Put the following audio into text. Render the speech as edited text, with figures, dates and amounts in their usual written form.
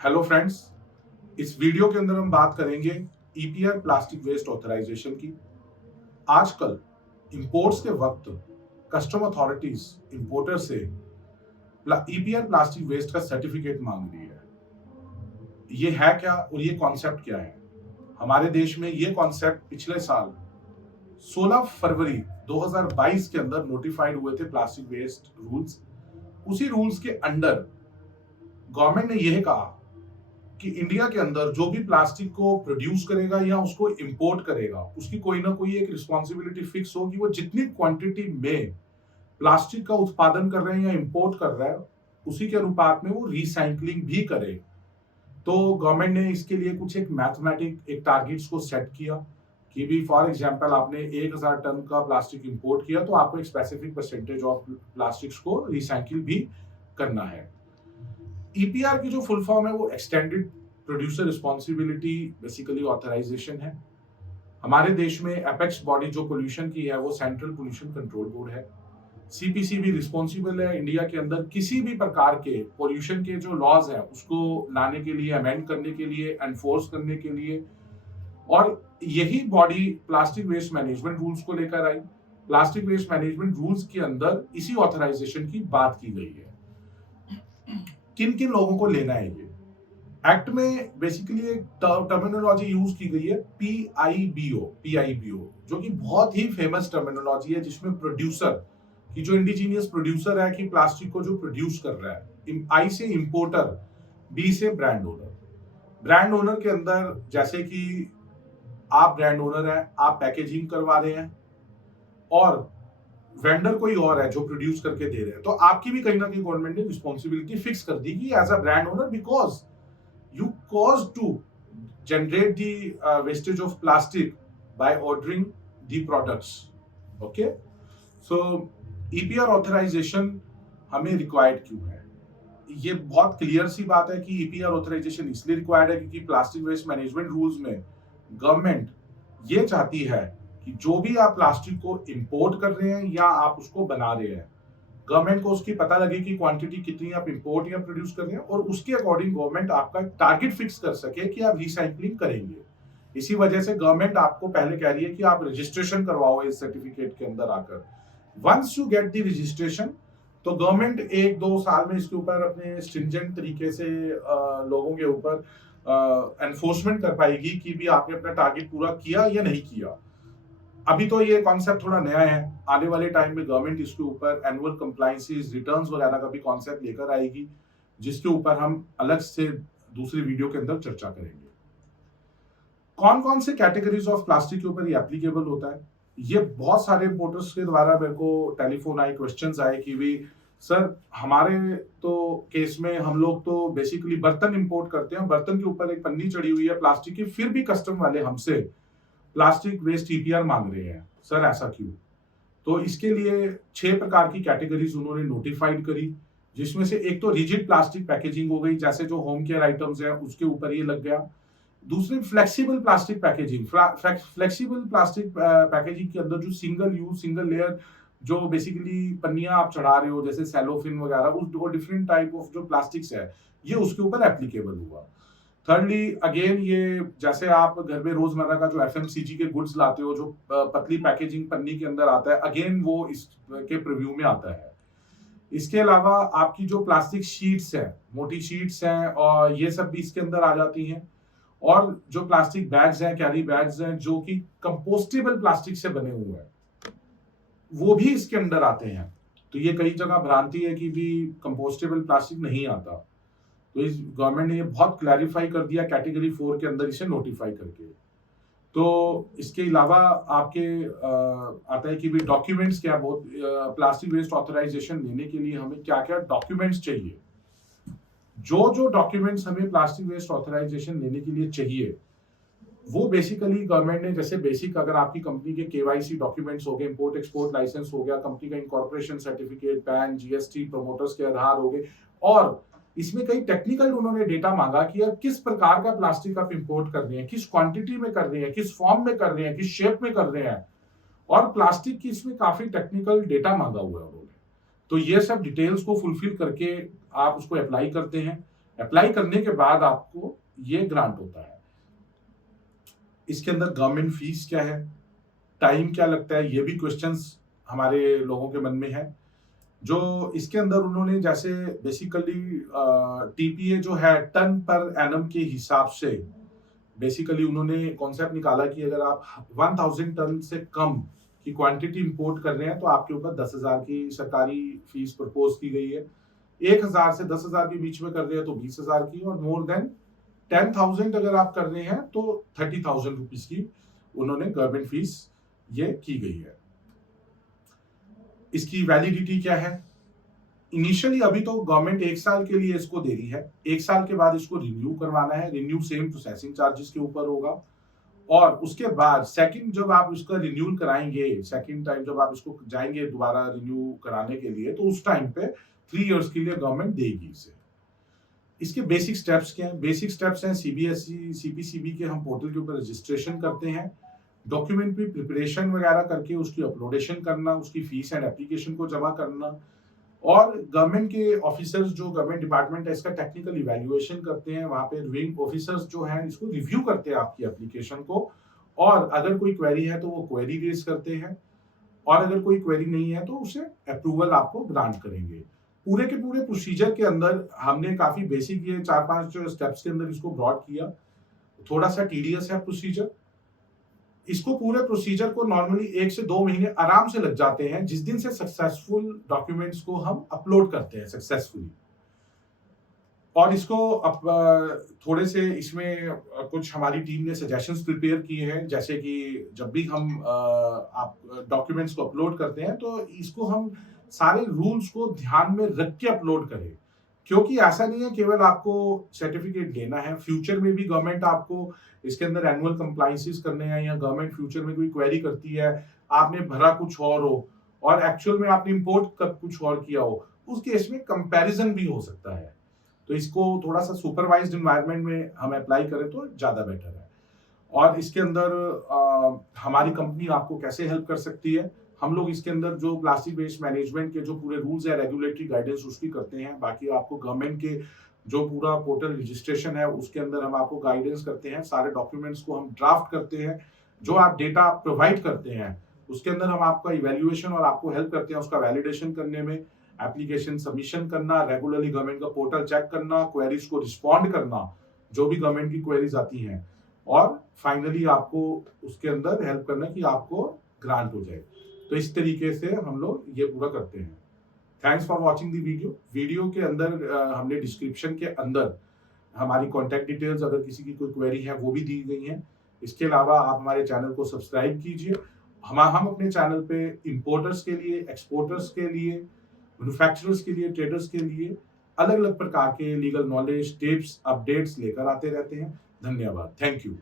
Hello friends, इस video के अंदर हम बात करेंगे ईपीआर प्लास्टिक वेस्ट ऑथराइजेशन की। आजकल इंपोर्ट्स के वक्त कस्टम अथॉरिटीज इंपोर्टर से ईपीआर प्लास्टिक वेस्ट का सर्टिफिकेट मांग रही है। ये है क्या और ये कॉन्सेप्ट क्या है? हमारे देश में ये कॉन्सेप्ट पिछले साल 16 फरवरी 2022 के अंदर नोटिफाइड हुए थे प्लास्टिक वेस्ट रूल्स। उसी रूल्स के अंडर गवर्नमेंट ने यह कहा कि इंडिया के अंदर जो भी प्लास्टिक को प्रोड्यूस करेगा या उसको इंपोर्ट करेगा, उसकी कोई ना कोई एक रिस्पॉन्सिबिलिटी फिक्स हो कि वो जितनी क्वांटिटी में प्लास्टिक का उत्पादन कर रहे हैं या इंपोर्ट कर रहा है, उसी के अनुपात में वो रिसाइकलिंग भी करे। तो गवर्नमेंट ने इसके लिए कुछ एक टारगेट्स को सेट किया कि भी फॉर एग्जांपल आपने 1000 टन का प्लास्टिक इंपोर्ट किया तो आपको एक स्पेसिफिक परसेंटेज ऑफ प्लास्टिक्स को रिसाइकिल भी करना है। ईपीआर की जो फुल फॉर्म है वो extended producer responsibility basically authorization है। हमारे देश में एपेक्स बॉडी जो पोल्यूशन की है वो सेंट्रल पोल्यूशन कंट्रोल बोर्ड है। सीपीसी भी रिस्पॉन्सिबल है इंडिया के अंदर किसी भी प्रकार के पोल्यूशन के जो लॉज है उसको लाने के लिए, अमेंड करने के लिए, एनफोर्स करने के लिए। और यही body plastic waste management rules को लेकर आई। प्लास्टिक वेस्ट मैनेजमेंट रूल्स के अंदर इसी ऑथराइजेशन की बात की गई है। किन किन लोगों को लेना है ये एक्ट में बेसिकली एक टर्मिनोलॉजी यूज की गई है पीआईबीओ, जो कि बहुत ही फेमस टर्मिनोलॉजी है, जिसमें प्रोड्यूसर की जो इंडिजीनियस प्रोड्यूसर है कि प्लास्टिक को जो प्रोड्यूस कर रहा है, आई से इंपोर्टर, बी से ब्रांड ओनर। ब्रांड ओनर के अंदर जैसे कि आप ब्रांड ओनर है, आप पैकेजिंग करवा रहे हैं और वेंडर कोई और है जो प्रोड्यूस करके दे रहे हैं, तो आपकी भी कहीं ना कहीं गवर्नमेंट ने रिस्पॉन्सिबिलिटी फिक्स कर दी कि as a brand owner, because you cause to generate the wastage of plastic by ordering the products. Okay, so EPR authorization हमें रिक्वायर्ड क्यों है? ये बहुत क्लियर सी बात है कि EPR authorization इसलिए रिक्वायर्ड है क्योंकि प्लास्टिक वेस्ट मैनेजमेंट रूल्स में गवर्नमेंट ये चाहती है कि जो भी आप प्लास्टिक को इंपोर्ट कर रहे हैं या आप उसको बना रहे हैं, गवर्नमेंट को उसकी पता लगे कि क्वांटिटी कितनी आप इंपोर्ट या प्रोड्यूस कर रहे हैं और उसके अकॉर्डिंग गवर्नमेंट आपका टारगेट फिक्स कर सके कि आप रिसाइकलिंग करेंगे। इसी वजह से गवर्नमेंट आपको पहले कह रही है कि आप रजिस्ट्रेशन करवाओ इस सर्टिफिकेट के अंदर आकर। Once you get the registration, तो गवर्नमेंट 1-2 साल में इसके ऊपर अपने स्ट्रिंजेंट तरीके से लोगों के ऊपर एनफोर्समेंट कर पाएगी कि भी आपने अपना टारगेट पूरा किया या नहीं किया। अभी तो ये कॉन्सेप्ट थोड़ा नया है, आने वाले टाइम में गवर्नमेंट इसके ऊपर एनुअल कंप्लायंसेस, रिटर्न्स वगैरह का भी कॉन्सेप्ट लेकर आएगी, जिसके ऊपर हम अलग से दूसरी वीडियो के अंदर चर्चा करेंगे। कौन कौन से कैटेगरीज ऑफ प्लास्टिक के ऊपर ये एप्लीकेबल होता है? ये बहुत सारे इंपोर्टर्स के द्वारा मेरे को टेलीफोन आए, क्वेश्चंस आए कि भी सर हमारे तो केस में हम लोग तो बेसिकली बर्तन इंपोर्ट करते हैं, बर्तन के ऊपर एक पन्नी चढ़ी हुई है प्लास्टिक की, फिर भी कस्टम वाले हमसे प्लास्टिक वेस्ट ईपीआर मांग रहे हैं, सर ऐसा क्यों? तो इसके लिए 6 प्रकार की कैटेगरीज उन्होंने नोटिफाइड करी, जिसमें से एक तो रिजिड प्लास्टिक पैकेजिंग हो गई, जैसे जो होम केयर आइटम्स है उसके ऊपर ये लग गया। दूसरी flexible plastic packaging. Flexible plastic packaging के अंदर जो सिंगल यूज, सिंगल लेयर जो बेसिकली पन्नियां आप चढ़ा रहे हो जैसे सेलोफिन वगैरह, उस डिफरेंट टाइप ऑफ जो प्लास्टिक्स है ये उसके ऊपर एप्लीकेबल हुआ। थर्डली अगेन ये जैसे आप घर में रोजमर्रा का जो एफएमसीजी के गुड्स लाते हो, जो पतली पैकेजिंग पन्नी के अंदर आता है, अगेन वो इसके प्रीव्यू में आता है। इसके अलावा आपकी जो प्लास्टिक शीट्स है, मोटी शीट्स हैं, और ये सब भी इसके अंदर आ जाती हैं। और जो प्लास्टिक बैग्स हैं, कैरी बैग्स हैं, जो कि कंपोस्टेबल प्लास्टिक से बने हुए हैं, वो भी इसके अंदर आते हैं। तो ये कई जगह भ्रांति है कि भी कंपोस्टेबल प्लास्टिक नहीं आता, तो इस गवर्नमेंट ने ये बहुत क्लैरिफाई कर दिया कैटेगरी 4 के अंदर इसे नोटिफाई करके। तो इसके अलावा आपके आता है कि भी डॉक्यूमेंट्स क्या, बहुत प्लास्टिक वेस्ट ऑथराइजेशन लेने के लिए हमें क्या क्या डॉक्यूमेंट्स चाहिए। जो जो डॉक्यूमेंट्स हमें प्लास्टिक वेस्ट ऑथराइजेशन लेने के लिए चाहिए, वो बेसिकली गवर्नमेंट ने, जैसे बेसिक अगर आपकी कंपनी के केवाईसी डॉक्यूमेंट्स हो गए, इंपोर्ट एक्सपोर्ट लाइसेंस हो गया, कंपनी का incorporation certificate, pan, GST, promoters के आधार हो गए, और इसमें कई टेक्निकल उन्होंने डेटा मांगा कि यार किस प्रकार का प्लास्टिक आप इंपोर्ट कर रहे हैं, किस क्वांटिटी में कर रहे हैं, किस फॉर्म में कर रहे हैं, किस शेप में कर रहे हैं, और प्लास्टिक की इसमें काफी टेक्निकल डेटा मांगा हुआ है उन्होंने। तो ये सब डिटेल्स को फुलफिल करके आप उसको अप्लाई करते हैं। अप्लाई करने के बाद आपको ये ग्रांट होता है। इसके अंदर गवर्नमेंट फीस क्या है, टाइम क्या लगता है, ये भी क्वेश्चंस हमारे लोगों के मन में है। जो इसके अंदर उन्होंने जैसे बेसिकली टीपीए जो है टन पर एनम के हिसाब से बेसिकली उन्होंने कॉन्सेप्ट निकाला कि अगर आप 1000 टन से कम की क्वांटिटी इंपोर्ट कर रहे हैं तो आपके ऊपर 10,000 की सरकारी फीस प्रपोज की गई है। 1000 से 10,000 के बीच में कर रहे हैं तो 20,000 की, और मोर देन 10,000 अगर आप कर रहे हैं तो 30,000 रुपीज की उन्होंने गवर्नमेंट फीस ये की गई है। इसकी वैलिडिटी क्या है? इनिशियली अभी तो गवर्नमेंट 1 साल के लिए इसको दे रही है। 1 साल के बाद इसको रिन्यू करवाना है। रिन्यू सेम प्रोसेसिंग चार्जेस के ऊपर होगा, और उसके बाद सेकंड जब आप इसका रिन्यूअल कराएंगे, सेकंड टाइम जब आप इसको जाएंगे दोबारा रिन्यू कराने के लिए, तो उस टाइम पे 3 इयर्स के लिए गवर्नमेंट देगी इसे। इसके बेसिक स्टेप्स क्या हैं? बेसिक स्टेप्स हैं सीबीएसई सीपीसीबी के हम पोर्टल के ऊपर रजिस्ट्रेशन करते हैं, डॉक्यूमेंट की प्रिपरेशन वगैरह करके उसकी अपलोडेशन करना, उसकी फीस एंड एप्लीकेशन को जमा करना, और गवर्नमेंट के ऑफिसर्स जो गवर्नमेंट डिपार्टमेंट है इसका टेक्निकल इवैल्यूएशन करते हैं। वहां पे रिव्यूइंग ऑफिसर्स जो हैं इसको रिव्यू करते हैं आपकी एप्लीकेशन को, और अगर कोई क्वेरी है तो वो क्वेरी रेज करते हैं, और अगर कोई क्वेरी नहीं है तो उसे अप्रूवल आपको ग्रांट करेंगे। पूरे के पूरे प्रोसीजर के अंदर हमने काफी बेसिक ये 4-5 जो स्टेप्स के अंदर इसको ब्रॉड किया। थोड़ा सा टीडियस है प्रोसीजर। इसको पूरे प्रोसीजर को नॉर्मली 1 से 2 महीने आराम से लग जाते हैं जिस दिन से सक्सेसफुल डॉक्यूमेंट्स को हम अपलोड करते हैं सक्सेसफुली। और इसको थोड़े से इसमें कुछ हमारी टीम ने सजेशंस प्रिपेयर किए हैं, जैसे कि जब भी हम आप डॉक्यूमेंट्स को अपलोड करते हैं तो इसको हम सारे रूल्स को ध्यान में रख के अपलोड करें, क्योंकि ऐसा नहीं है केवल आपको सर्टिफिकेट देना है। फ्यूचर में भी गवर्नमेंट आपको इसके अंदर एनुअल कंप्लायंसेस करने हैं, या गवर्नमेंट फ्यूचर में कोई क्वेरी करती है, आपने भरा कुछ और हो और एक्चुअल में आपने इंपोर्ट कर कुछ और किया हो, उस केस में कंपैरिजन भी हो सकता है। तो इसको थोड़ा सा सुपरवाइज्ड एनवायरनमेंट में हम अप्लाई करें तो ज्यादा बेटर है। और इसके अंदर हमारी कंपनी आपको कैसे हेल्प कर सकती है? हम लोग इसके अंदर जो प्लास्टिक वेस्ट मैनेजमेंट के जो पूरे रूल्स है, रेगुलेटरी गाइडेंस उसकी करते हैं। बाकी आपको गवर्नमेंट के जो पूरा पोर्टल रजिस्ट्रेशन है उसके अंदर हम आपको गाइडेंस करते हैं। सारे डॉक्यूमेंट्स को हम ड्राफ्ट करते हैं। जो आप डेटा प्रोवाइड करते हैं उसके अंदर हम आपका इवैल्यूएशन और आपको हेल्प करते हैं उसका वैलिडेशन करने में, एप्लीकेशन सबमिशन करना, रेगुलरली गवर्नमेंट का पोर्टल चेक करना, क्वेरीज को रिस्पॉन्ड करना जो भी गवर्नमेंट की क्वेरीज आती हैं, और फाइनली आपको उसके अंदर हेल्प करना कि आपको ग्रांट हो जाए। तो इस तरीके से हम लोग ये पूरा करते हैं। Thanks for watching the video. Video के अंदर हमने डिस्क्रिप्शन के अंदर हमारी कॉन्टैक्ट डिटेल्स, अगर किसी की कोई क्वेरी है वो भी दी गई हैं। इसके अलावा आप हमारे चैनल को सब्सक्राइब कीजिए। हम अपने चैनल पे इंपोर्टर्स के लिए, एक्सपोर्टर्स के लिए, मैन्युफैक्चरर्स के लिए, ट्रेडर्स के लिए अलग अलग प्रकार के लीगल नॉलेज, टिप्स, अपडेट्स लेकर आते रहते हैं। धन्यवाद। Thank you.